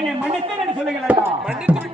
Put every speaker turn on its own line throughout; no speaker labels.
என்னை மன்னித்தேன் என்று சொல்லுங்களா
மன்னித்து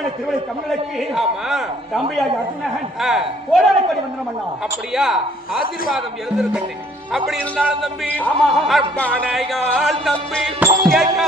பொன்னான திருவள்ளி தமிழுக்கு தம்பியாகி அர்ஜுனகன். கோடி வந்தனம் அண்ணா
அப்படியா? ஆசீர்வாதம் எழுந்திரு கண்ணே அப்படி இருந்தாலும் தம்பி. அர்ப்பணைகள் தம்பி கேட்க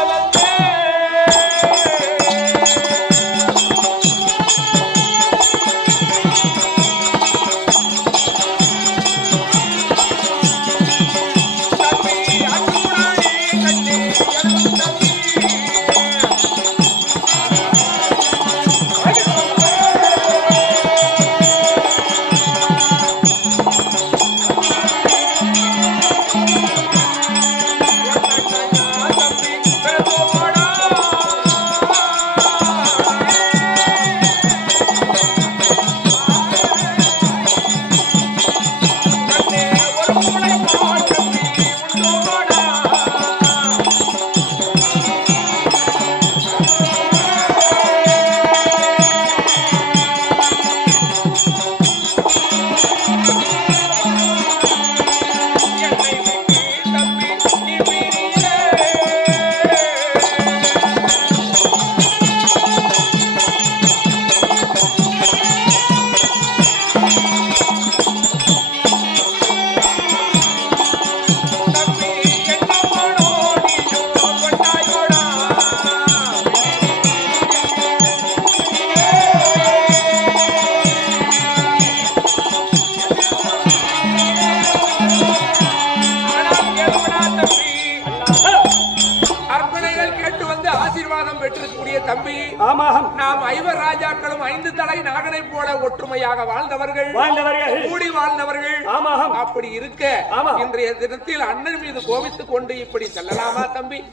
ஆசீர்வாதம் பெற்றிருக்கக்கூடிய தம்பி.
ஆமாம்.
நாம் ஐவர் ராஜாக்களும் ஐந்து தலை நாகனை போல ஒற்றுமையாக வாழ்ந்தவர்கள்.
வாழ்ந்தவர்கள்.
கூடி வாழ்ந்தவர்கள்.
ஆமாம்.
அப்படி இருக்க. இன்றைய தினத்தில் அண்ணன் மீது கோபித்துக் கொண்டு இப்படி செல்லலாமா தம்பி?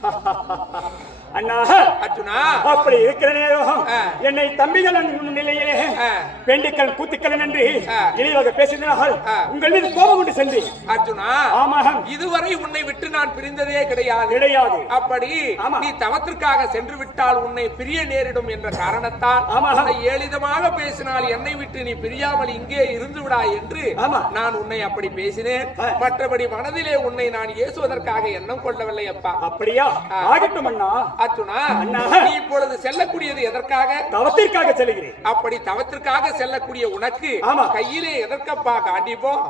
அண்ணா
அர்ஜுனா.
அப்படி இருக்கிற நேரம். என்னை தம்பிகள் நிலையிலே
ஆ.
பெண்டிக்கல் கூத்துக்கள் பேசினார்கள்.
ஆ.
உங்கள் மீது கோபம் கொண்டு சென்று
அர்ஜுனா
ஆமாம்.
இதுவரை உன்னை விட்டு நான் பிரிந்ததே கிடையாது.
கிடையாது.
அப்படி. நீ தவத்திற்காக சென்று விட்டால் உன்னை பிரிய நேரிடும் என்ற காரணத்தால் எளிதமாக பேசினால் என்னை விட்டு நீ பிரியாமல் இங்கே இருந்து விடா என்று. நான் உன்னை அப்படி பேசினேன். மற்றபடி மனதிலே உன்னை நான் ஏசுவதற்காக எண்ணம் கொள்ளவில்லை அப்பா
அப்படியா. ஆகட்டும் அண்ணா அண்ணா.
நீ இப்பொழுது செல்லக்கூடியது எதற்காக
தவத்திற்காக செல்கிறேன்
அப்படி தவத்திற்காக செல்லக்கூடிய உனக்கு. கையிலே எதற்கப்பா காண்டிப்போம்.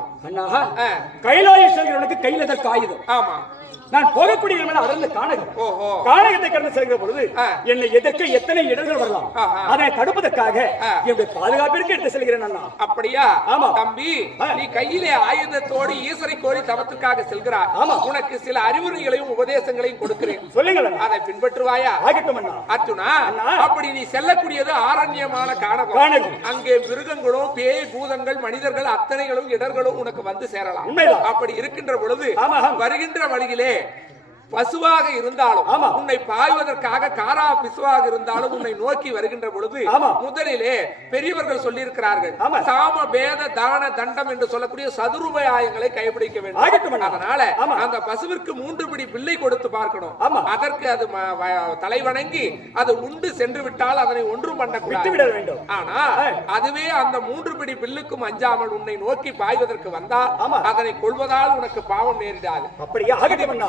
கைலாய செல்கிறவனுக்கு கையில் எதற்கு ஆயுதம்
ஆமா
நான் போகக்கூடிய அடர்ந்த கானகம்
ஓஹோ
கானகத்தை கடந்து செல்கிற பொழுது. என்னை எதிர்க்க எத்தனை இடர்கள் வரலாம். அதனை தடுப்பதற்காக. என்னுடைய பாதுகாப்பிற்கு எடுத்து செல்கிறேன் அண்ணா
அப்படியா
ஆமா.
தம்பி. நீ கையிலே ஆயுதத்தோடு ஈசரை கோரி தவத்துக்காக செல்கிறாய்
ஆமா.
உனக்கு சில அறிவுரைகளையும் உபதேசங்களையும் கொடுக்கிறேன்
சொல்லுங்கள்
அதை பின்பற்றுவாயா
ஆகட்டும் அண்ணா
அர்ஜுனா. அப்படி நீ செல்லக்கூடியது ஆரண்யமான கானகம். அங்கே மிருகங்களும் பேய் பூதங்கள் மனிதர்கள் அத்தனைகளும் இடர்களும் உனக்கு வந்து சேரலாம். அப்படி இருக்கின்ற பொழுது. வருகின்ற வழியிலே பசுவாக இருந்தாலும். உன்னை பாய்வதற்காக காரா பிசுவாக இருந்தாலும் உன்னை நோக்கி வருகின்ற பொழுது. முதலிலே பெரியவர்கள் சொல்லியிருக்கிறார்கள்
ஆமா.
சாம பேத தான தண்டம் என்று சொல்லக்கூடிய சதுருபயாயங்களை கடைபிடிக்க வேண்டும். அதனால. அந்த பசுவிற்கு மூன்று பிடி பிள்ளை கொடுத்து பார்க்கணும். அதற்கு அது ம- வ- தலை வணங்கி அது உண்டு சென்று விட்டால் அதனை ஒன்றும் பண்ணக்கூடாது
வேண்டும்
ஆனா. அதுவே அந்த மூன்று பிடி பில்லுக்கும் அஞ்சாமல் உன்னை நோக்கி பாய்வதற்கு வந்தால். அதனை கொள்வதால் உனக்கு பாவம் நேரிடாது
அப்படியா அண்ணா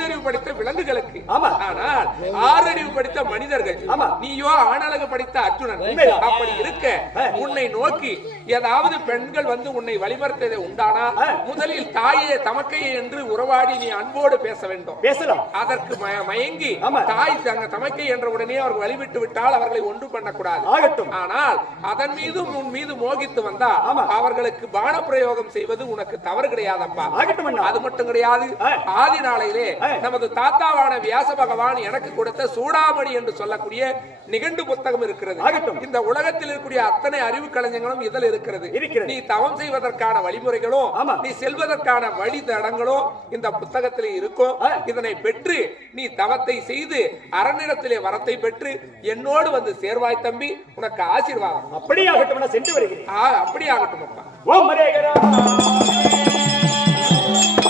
ஐந்தறிவு படித்த விலங்குகளுக்கு. ஆனால் ஆறறிவு படித்த மனிதர்கள். நீயோ ஆணழகு படித்த அர்ஜுனன். அப்படி இருக்க. உன்னை நோக்கி ஏதாவது பெண்கள் வந்து உன்னை வழிமறுத்ததை உண்டானா. முதலில் தாயே தமக்கையே என்று உறவாடி நீ அன்போடு பேச வேண்டும்
பேசலாம்
அதற்கு மய- மயங்கி. தாய் தங்க தமக்கை என்ற உடனே அவர்கள் வழிவிட்டு விட்டால் அவர்களை ஒன்று பண்ணக்கூடாது
ஆகட்டும்
ஆனால் அதன் மீதும் உன் மீது மோகித்து வந்தா. அவர்களுக்கு பான பிரயோகம் செய்வது உனக்கு தவறு கிடையாதப்பா அது மட்டும் கிடையாது. ஆதி நாளையிலே. நமது தாத்தாவான வியாச பகவான் எனக்கு கொடுத்த சூடாமணி என்று சொல்லக்கூடிய நிகண்டு புத்தகம் இருக்கிறது
ஆகட்டும்.
இந்த உலகத்தில் இருக்கக்கூடிய அத்தனை அறிவு களஞ்சியங்களும் இதில் இருக்கிறது. நீ தவம் செய்வதற்கான வழிமுறைகளும். நீ செல்வதற்கான வழி தடங்களும் இந்த புத்தகத்தில் இருக்கும். இதனை பெற்று நீ தவத்தை செய்து அரண்யத்திலே வரத்தை பெற்று என்னோடு வந்து சேர்வாய் தம்பி உனக்கு ஆசீர்வாதம்
அப்படியே ஆகட்டும் சென்று வருகிறேன்
ஆ, அப்படி ஆகட்டும் அப்பா
ஓம் ஹரே கிரா